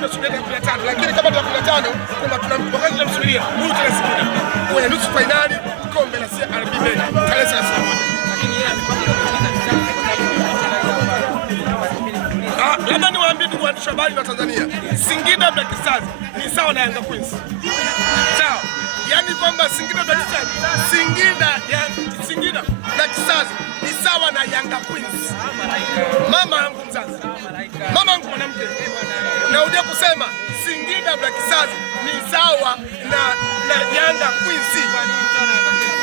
tunasubiri 15, lakini kama 15 kwamba tunamsubiria huyu tena Singida kwenye nusu finali kombe la CRB Bank tarehe 31. Lakini yeye amepanga labda niwaambie ndugu waandishi wa habari wa Tanzania, Singida Black Stars ni sawa na Yanga Queens. Sawa. Yaani kwamba Singida Black Stars, Singida Black Stars ni sawa na Yanga Queens. Mama yangu mzazi. Mama yangu mwanamke. Narudia kusema Singida Black Stars ni sawa na Yanga Queens.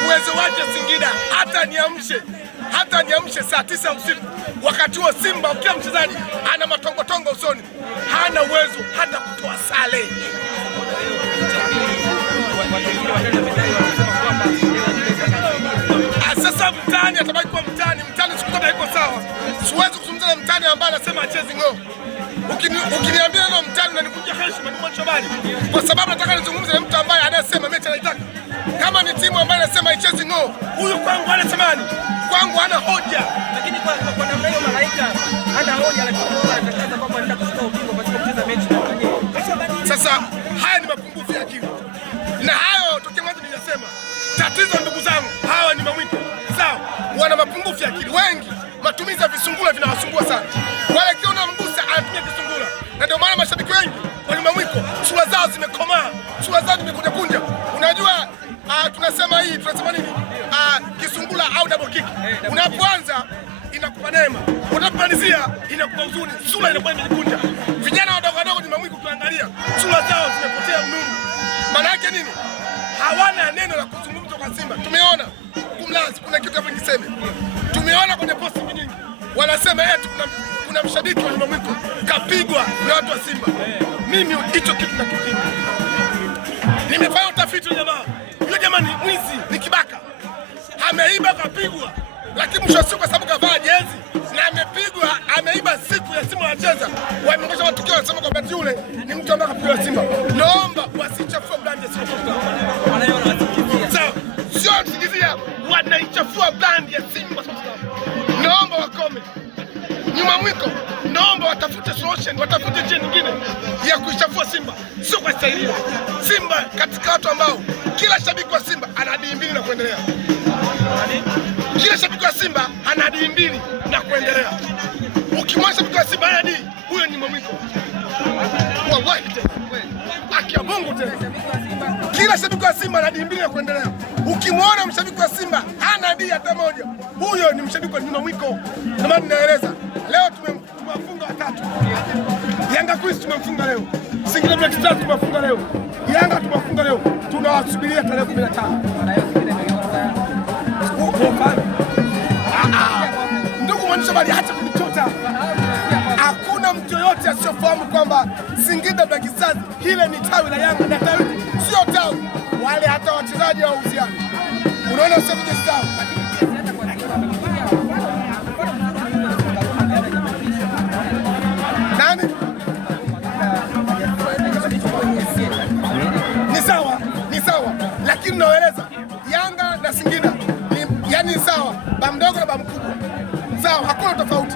Uwezo wake Singida hata niamshe saa 9 usiku. Wakati wa Simba kila mchezaji ana matongotongo usoni, hana uwezo hata kutoa sare. Sasa mtani atabaki kwa mtani siku zote haiko sawa. Siwezi kuzungumza na mtani ambaye anasema acheze ngo. Ukiniambia neno mtani unanikuja heshima ndugu mwandishi, kwa sababu nataka nizungumze na mtu ambaye anasema mechi anaitaka. Kama ni timu ambayo anasema icheze ngo, huyu kwangu anasemani? Kwangu hana hoja. Lakini kwa namna hiyo Malaika hana hoja, lakini anataka kwamba anaenda kuchukua ubingwa kwa kucheza mechi na wenyewe. Sasa haya ni mapungufu ya akili. Na hayo tokea mwanzo nilisema, tatizo ndugu zangu, hawa ni mamwiko. Sawa, wana mapungufu ya akili. Wengi matumizi ya visungula vinawasumbua sana. Wale kiona mgusa anatumia visungula. Na ndio maana mashabiki wengi wana mamwiko, sura zao zimekomaa, sura zao zimekunja. Unajua tunasema nini? Kisungula au double kick. Unapoanza inakupa neema, unapomalizia inakupa huzuni, sura inakuwa imejikunja. Vijana wadogo ni mamwiko, kuangalia sura zao zimepotea nuru. Maana yake nini? Hawana neno la kuzungumza kwa Simba. Tumeona kumlazi, kuna kitu hapo niseme. Tumeona kwenye posti nyingi wanasema kuna mshabiki wa mamwiko kapigwa na watu wa Simba. Mimi hicho kitu nakipinga. Nimefanya utafiti jamaa. Yule jamaa ni mwizi, ni kibaka. Ameiba kapigwa. Lakini mwisho siku kwa sababu kavaa jezi na ameiba siku ya Simba anacheza. Wameongesha matukio wanasema kwamba yule ni mtu ambaye kapigwa Simba. Naomba wasichafue brand ya Simba. Sawa. Sio msikizia, wanaichafua brand ya Simba. Naomba wakome. Nyuma mwiko, naomba watafute solution, watafute njia nyingine ya kuichafua Simba. Sio kwa staili. Simba katika watu ambao kila shabiki wa Simba ana hadi 2 na kuendelea. Kila shabiki wa Simba ana hadi 2 na kuendelea. Ukimwona shabiki wa Simba ana hadi, huyo ni mamwiko. Wallahi tena. Akia Mungu tena. Kila shabiki wa Simba ana hadi 2 na kuendelea. Ukimwona mshabiki wa Simba hana hadi hata moja, huyo ni mshabiki wa mamwiko. Kama ninaeleza, leo tumewafunga 3. Yanga Queens tumemfunga leo. Singida Black Stars tumefunga leo. Yanga tumefunga leo. Tunawasubiria tarehe 15. Ndugu mwandishi habari, hata kunichota. Hakuna mtu yoyote asiyofahamu kwamba Singida Black Stars hile ni tawi la Yanga, na tawi sio tawi. Wale hata wachezaji wa uhusiano. Unaona sio vile sawa. Nani? Ni sawa. Lakini naeleza Yanga na Singida yani sawa, ba mdogo na ba mkubwa. Sawa, hakuna tofauti.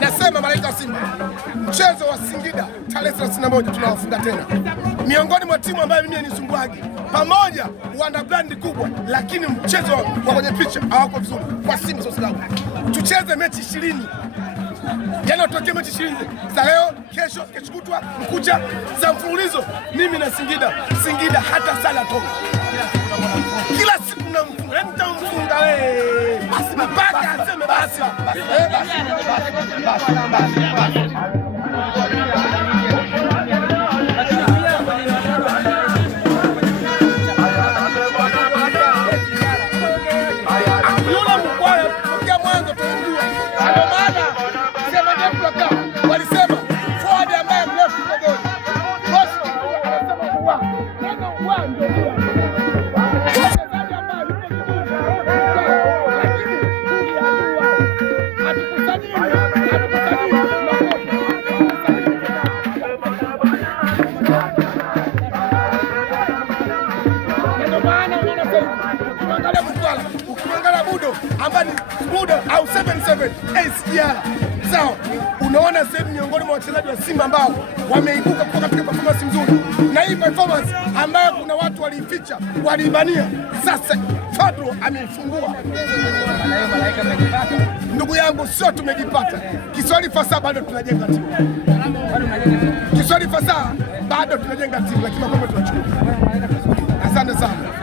Nasema Malaika Simba, mchezo wa Singida tarehe 31 tunawafunga tena. Miongoni mwa timu ambayo mimi nisumbuagi. Pamoja wana brand kubwa, lakini mchezo wa kwenye picha hawako vizuri. Kwa Simba sio sababu. Tucheze mechi 20. Jana tutokee mechi 20 za leo, kesho kutwa, mkucha za mfululizo. Mimi na Singida hata sala toka. Kila siku namfunga, nitamfunga wewe. Basi mpaka aseme basi. Ukimwangalia Budo ambaye Budo au 77 SGR sawa. Unaona sehemu miongoni mwa wachezaji wa Simba ambao wameibuka kutoka katika performance nzuri, na hii performance ambayo kuna watu waliificha, waliibania, sasa Fadlu ameifungua. Ndugu yangu, sio tumejipata. Kiswahili fasaha bado tunajenga timu. Kiswahili fasaha bado tunajenga timu, lakini mambo tunachukua. Asante sana.